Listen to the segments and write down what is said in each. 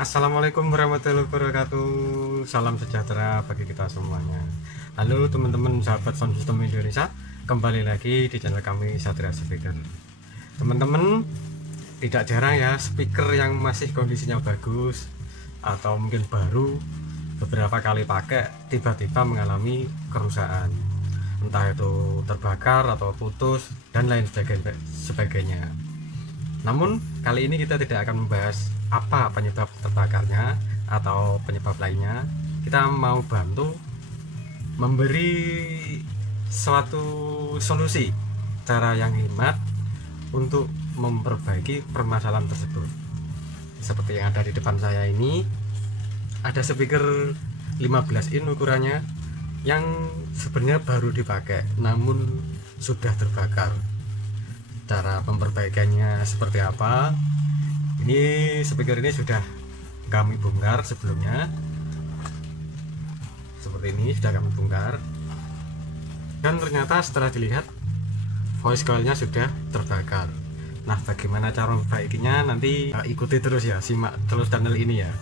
Assalamualaikum warahmatullahi wabarakatuh. Salam sejahtera bagi kita semuanya. Halo teman-teman sahabat sound system Indonesia, kembali lagi di channel kami Satria Speaker. Teman-teman, tidak jarang ya speaker yang masih kondisinya bagus atau mungkin baru beberapa kali pakai tiba-tiba mengalami kerusakan, entah itu terbakar atau putus dan lain sebagainya. Namun kali ini kita tidak akan membahas apa penyebab terbakarnya atau penyebab lainnya. Kita mau bantu memberi suatu solusi, cara yang hemat untuk memperbaiki permasalahan tersebut. Seperti yang ada di depan saya ini, ada speaker 15 in ukurannya yang sebenarnya baru dipakai namun sudah terbakar. Cara memperbaikannya seperti apa? Ini speaker ini sudah kami bongkar sebelumnya. Seperti ini sudah kami bongkar. Dan ternyata setelah dilihat voice coilnya sudah terbakar. Nah, bagaimana cara memperbaikinya nanti ikuti terus ya, simak terus channel ini ya.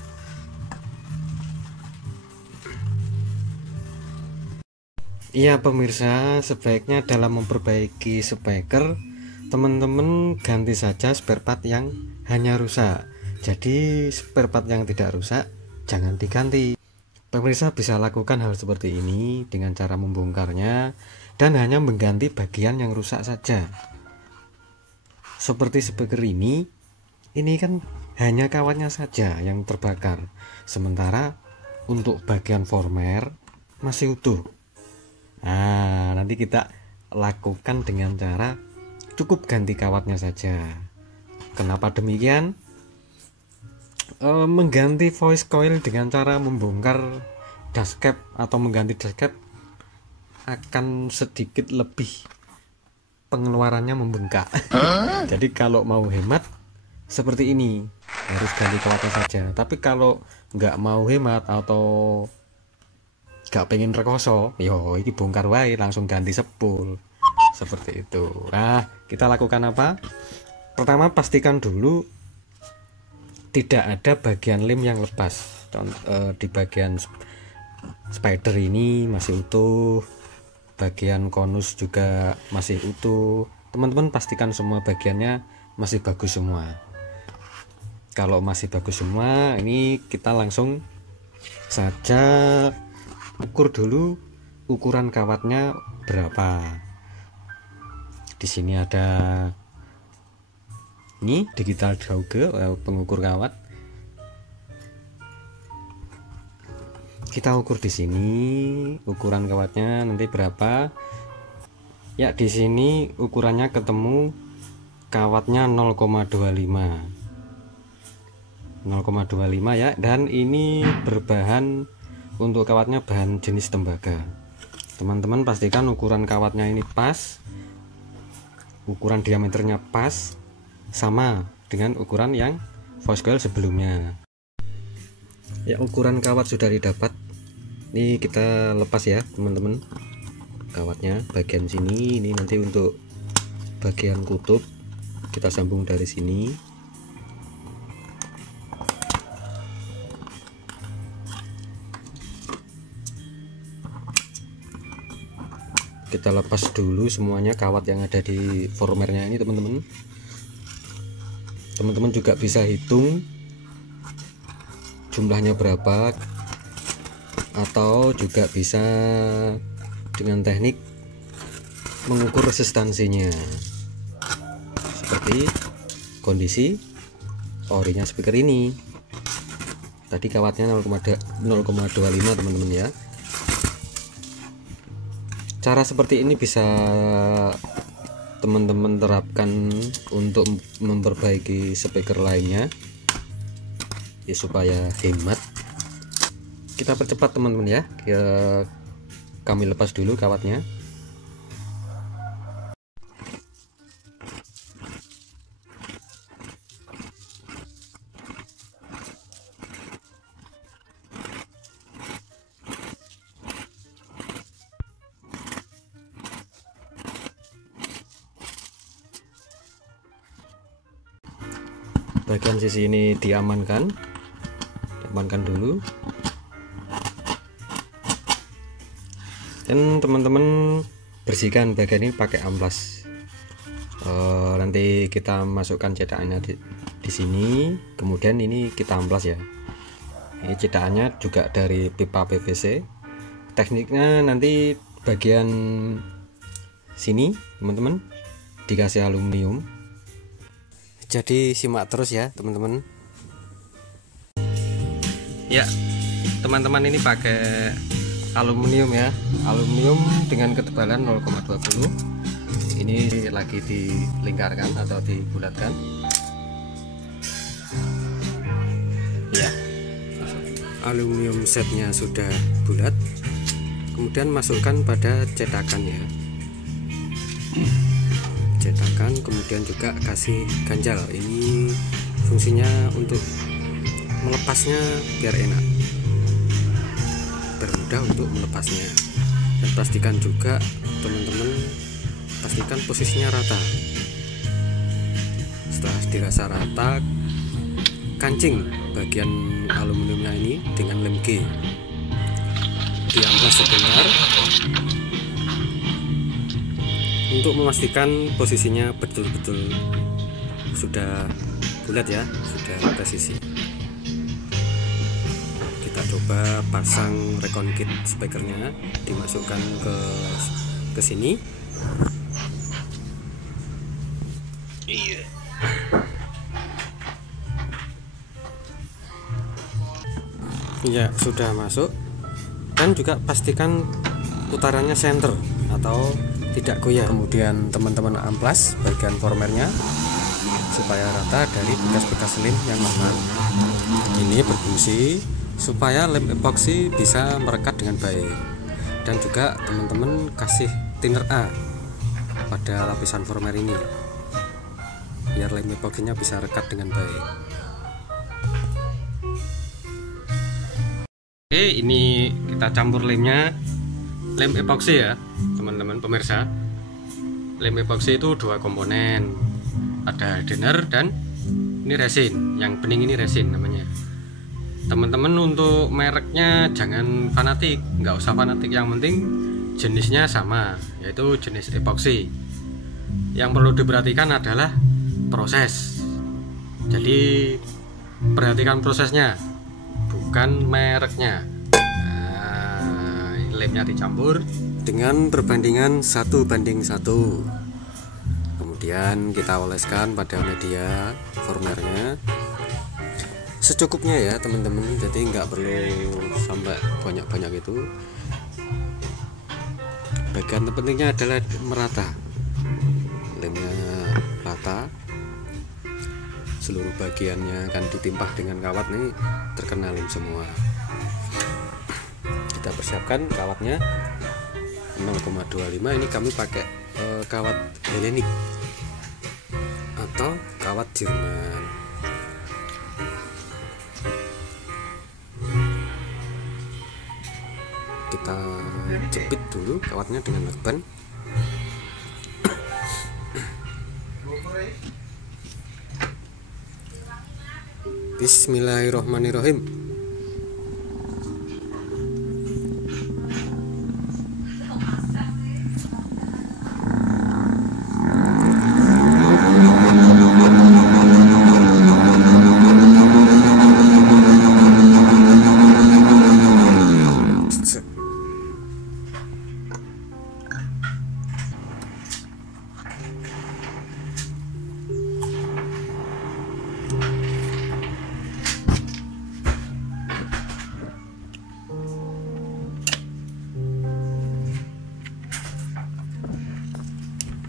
Iya pemirsa, sebaiknya dalam memperbaiki speaker teman-teman ganti saja spare part yang hanya rusak. Jadi spare part yang tidak rusak jangan diganti. Pemirsa bisa lakukan hal seperti ini dengan cara membongkarnya dan hanya mengganti bagian yang rusak saja. Seperti speaker ini kan hanya kawatnya saja yang terbakar, sementara untuk bagian former masih utuh. Nah, nanti kita lakukan dengan cara cukup ganti kawatnya saja. Kenapa demikian? Mengganti voice coil dengan cara membongkar dashcap atau mengganti dashcap akan sedikit lebih pengeluarannya membengkak. Jadi kalau mau hemat seperti ini harus ganti kawatnya saja. Tapi kalau nggak mau hemat atau nggak pengen rekoso, yo ini bongkar wae langsung ganti sepul. Seperti itu. Nah, kita lakukan apa? Pertama, pastikan dulu tidak ada bagian lem yang lepas. Di bagian spider ini masih utuh, bagian konus juga masih utuh. Teman-teman pastikan semua bagiannya masih bagus semua. Kalau masih bagus semua, ini kita langsung saja ukur dulu ukuran kawatnya berapa. Di sini ada ini digital gauge pengukur kawat. Kita ukur di sini ukuran kawatnya nanti berapa. Ya, di sini ukurannya ketemu kawatnya 0,25 ya, dan ini berbahan untuk kawatnya bahan jenis tembaga. Teman-teman pastikan ukuran kawatnya ini pas, ukuran diameternya pas, sama dengan ukuran yang voice coil sebelumnya. Ya, ukuran kawat sudah didapat. Ini kita lepas ya teman-teman, kawatnya bagian sini. Ini nanti untuk bagian kutub kita sambung dari sini. Kita lepas dulu semuanya kawat yang ada di formernya ini teman-teman. Teman-teman juga bisa hitung jumlahnya berapa, atau juga bisa dengan teknik mengukur resistansinya seperti kondisi orinya speaker ini. Tadi kawatnya 0,25 teman-teman ya. Cara seperti ini bisa teman-teman terapkan untuk memperbaiki speaker lainnya ya, supaya hemat. Kita percepat teman-teman ya. Kami lepas dulu kawatnya. Bagian sisi ini diamankan. amankan dulu. Dan teman-teman bersihkan bagian ini pakai amplas. Nanti kita masukkan cetakannya di sini, kemudian ini kita amplas ya. Ini cetakannya juga dari pipa PVC. Tekniknya nanti bagian sini teman-teman dikasih aluminium. Jadi simak terus ya teman-teman. Ya teman-teman, ini pakai aluminium ya, aluminium dengan ketebalan 0,20. Ini lagi dilingkarkan atau dibulatkan ya. Aluminium setnya sudah bulat, kemudian masukkan pada cetakan ya, cetakan, kemudian juga kasih ganjal. Ini fungsinya untuk melepasnya biar enak, bermudah untuk melepasnya. Dan pastikan juga teman-teman, pastikan posisinya rata. Setelah dirasa rata, kancing bagian aluminiumnya ini dengan lem G, diamplas sebentar untuk memastikan posisinya betul-betul sudah bulat ya, sudah presisi. Kita coba pasang recon kit speakernya, dimasukkan ke sini. Iya. Ya, sudah masuk. Dan juga pastikan putarannya center atau tidak goyah. Kemudian teman-teman amplas bagian formernya supaya rata dari bekas-bekas lem yang lama. Ini berfungsi supaya lem epoksi bisa merekat dengan baik. Dan juga teman-teman kasih thinner A pada lapisan former ini biar lem epoksinya bisa rekat dengan baik. Oke, ini kita campur lemnya, lem epoksi ya teman-teman pemirsa. Lem epoksi itu dua komponen, ada hardener dan ini resin. Yang bening ini resin namanya. Teman-teman untuk mereknya jangan fanatik, nggak usah fanatik, yang penting jenisnya sama, yaitu jenis epoksi. Yang perlu diperhatikan adalah proses. Jadi perhatikan prosesnya, bukan mereknya. Nah, lemnya dicampur dengan perbandingan 1:1. Kemudian kita oleskan pada media formernya secukupnya ya teman-teman, jadi nggak perlu sampai banyak-banyak itu. Bagian terpentingnya adalah merata, lemnya rata, seluruh bagiannya akan ditimpah dengan kawat nih, terkena lem semua. Kita persiapkan kawatnya 0,25. ini kami pakai kawat Hellenic atau kawat Jerman. Kita jepit dulu kawatnya dengan lakban. Bismillahirrahmanirrahim.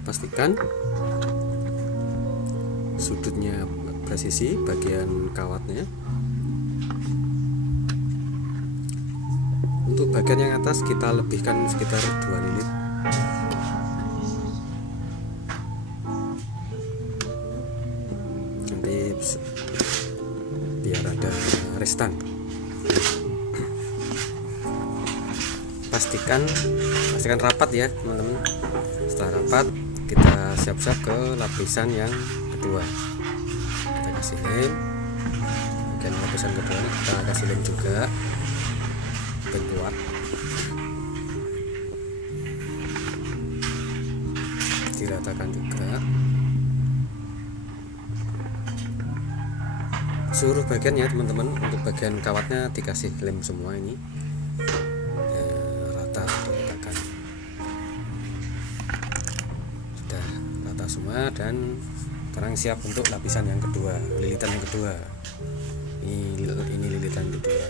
Pastikan sudutnya presisi bagian kawatnya. Untuk bagian yang atas kita lebihkan sekitar 2 lilit. Nanti biar ada restan. Pastikan rapat ya teman-teman. Setelah rapat, kita siap-siap ke lapisan yang kedua. Kita kasih lem bagian lapisan lapisan kedua ini kita kasih lem juga biar kuat. Diratakan juga seluruh bagian ya teman-teman. Untuk bagian kawatnya dikasih lem semua ini rata, diratakan. Sudah rata semua dan sekarang siap untuk lapisan yang kedua, lilitan yang kedua. Ini lilitan kedua.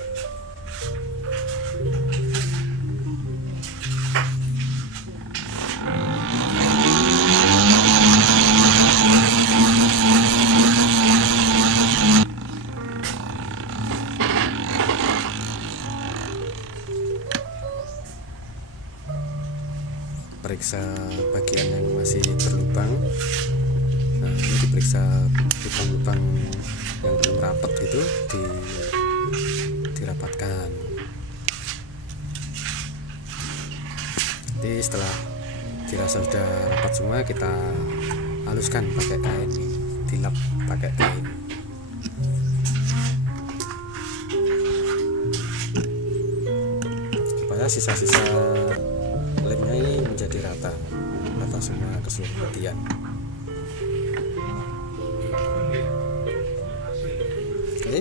Periksa bagian yang masih berlubang. Nah, ini diperiksa lubang-lubang yang belum rapat gitu, dirapatkan. Jadi setelah dirasa sudah rapat semua, kita haluskan pakai kain, dilap pakai kain. Supaya sisa-sisa lemnya ini menjadi rata semua ke seluruh bagian. Oke,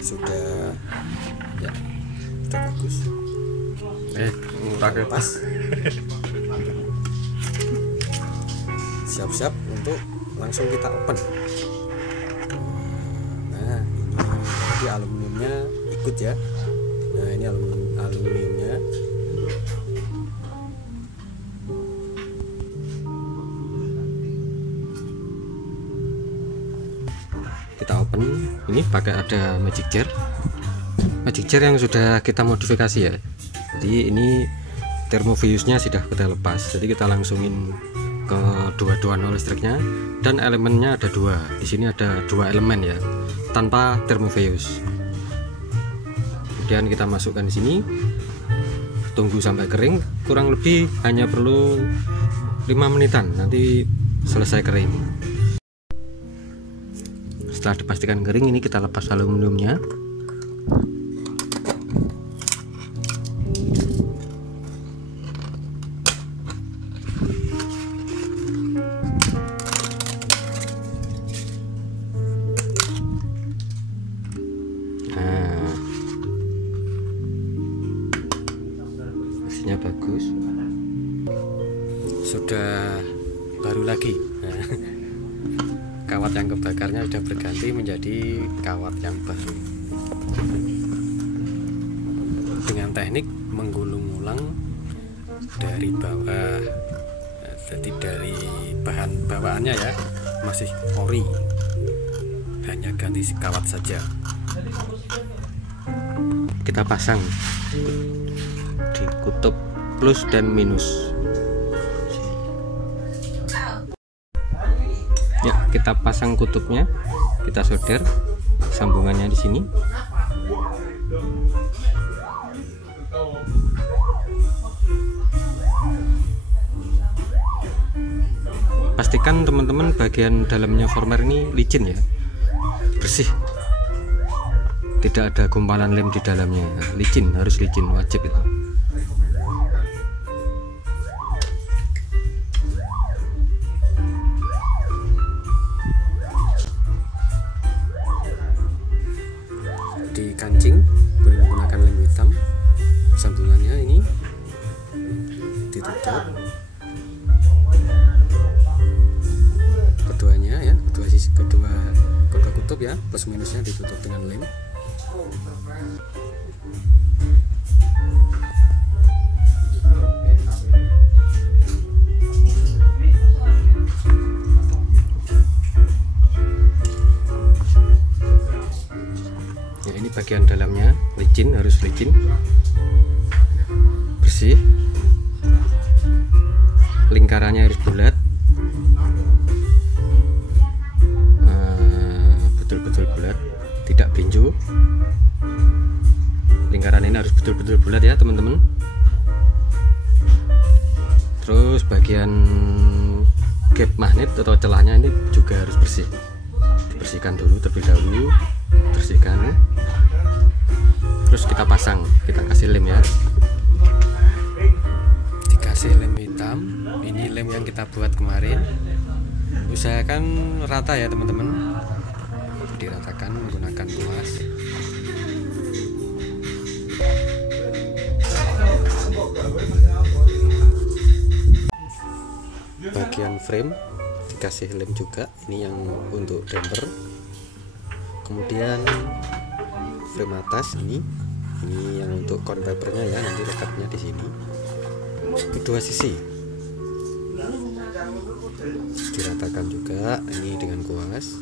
sudah ya, sudah bagus. Pas. Siap-siap untuk langsung kita open. Nah, ini aluminiumnya ikut ya. Nah, ini aluminiumnya. Kita open ini pakai ada magic jar yang sudah kita modifikasi ya. Jadi ini thermoviusnya sudah kita lepas, jadi kita langsungin ke dua nol listriknya, dan elemennya ada dua. Di sini ada dua elemen ya, tanpa thermovius. Kemudian kita masukkan di sini, tunggu sampai kering, kurang lebih hanya perlu 5 menitan, nanti selesai kering. Setelah dipastikan kering, ini kita lepas aluminiumnya. Nah, hasilnya bagus, sudah baru lagi. Kawat yang kebakarnya sudah berganti menjadi kawat yang baru dengan teknik menggulung ulang dari bawah. Jadi dari bahan bawaannya ya masih ori, hanya ganti kawat saja. Kita pasang di kutub plus dan minus. Ya, kita pasang kutubnya, kita solder sambungannya di sini. Pastikan teman-teman bagian dalamnya former ini licin ya, bersih, tidak ada gumpalan lem di dalamnya. Licin, harus licin, wajib itu. Di kancing menggunakan lem hitam, sambungannya ini ditutup keduanya ya, kedua kutub ya, plus minusnya ditutup dengan lem. Ya, ini bagian dalamnya licin, harus licin, bersih, lingkarannya harus bulat, betul-betul bulat, tidak benjo. Lingkaran ini harus betul-betul bulat ya teman-teman. Terus bagian gap magnet atau celahnya ini juga harus bersih, dibersihkan dulu terlebih dahulu, bersihkan. pasang, kita kasih lem ya. Dikasih lem hitam, ini lem yang kita buat kemarin. Usahakan rata ya teman-teman, diratakan menggunakan kuas. Bagian frame dikasih lem juga, ini yang untuk damper. Kemudian frame atas ini yang untuk cone papernya ya, nanti lekatnya di sini. Kedua sisi diratakan juga ini dengan kuas.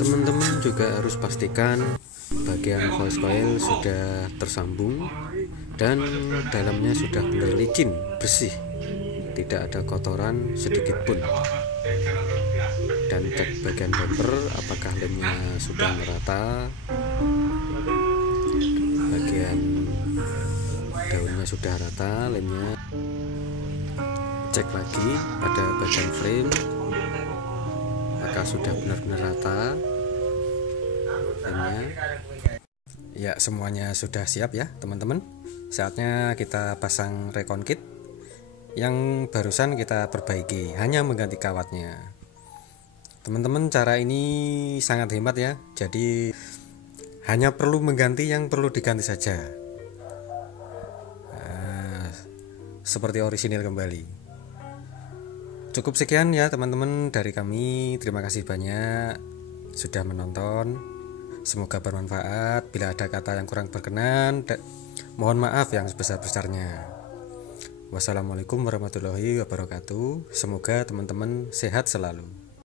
Teman-teman juga harus pastikan bagian hose coil sudah tersambung dan dalamnya sudah benar licin, bersih, tidak ada kotoran sedikit pun. Dan cek bagian bumper apakah lemnya sudah merata, bagian daunnya sudah rata lemnya. Cek lagi pada bagian frame apakah sudah benar-benar rata lemnya. Ya, semuanya sudah siap ya teman-teman. Saatnya kita pasang recon kit yang barusan kita perbaiki, hanya mengganti kawatnya. Teman-teman, cara ini sangat hemat ya. Jadi hanya perlu mengganti yang perlu diganti saja. Seperti orisinil kembali. Cukup sekian ya teman-teman dari kami. Terima kasih banyak sudah menonton. Semoga bermanfaat. Bila ada kata yang kurang berkenan, mohon maaf yang sebesar-besarnya. Wassalamualaikum warahmatullahi wabarakatuh. Semoga teman-teman sehat selalu.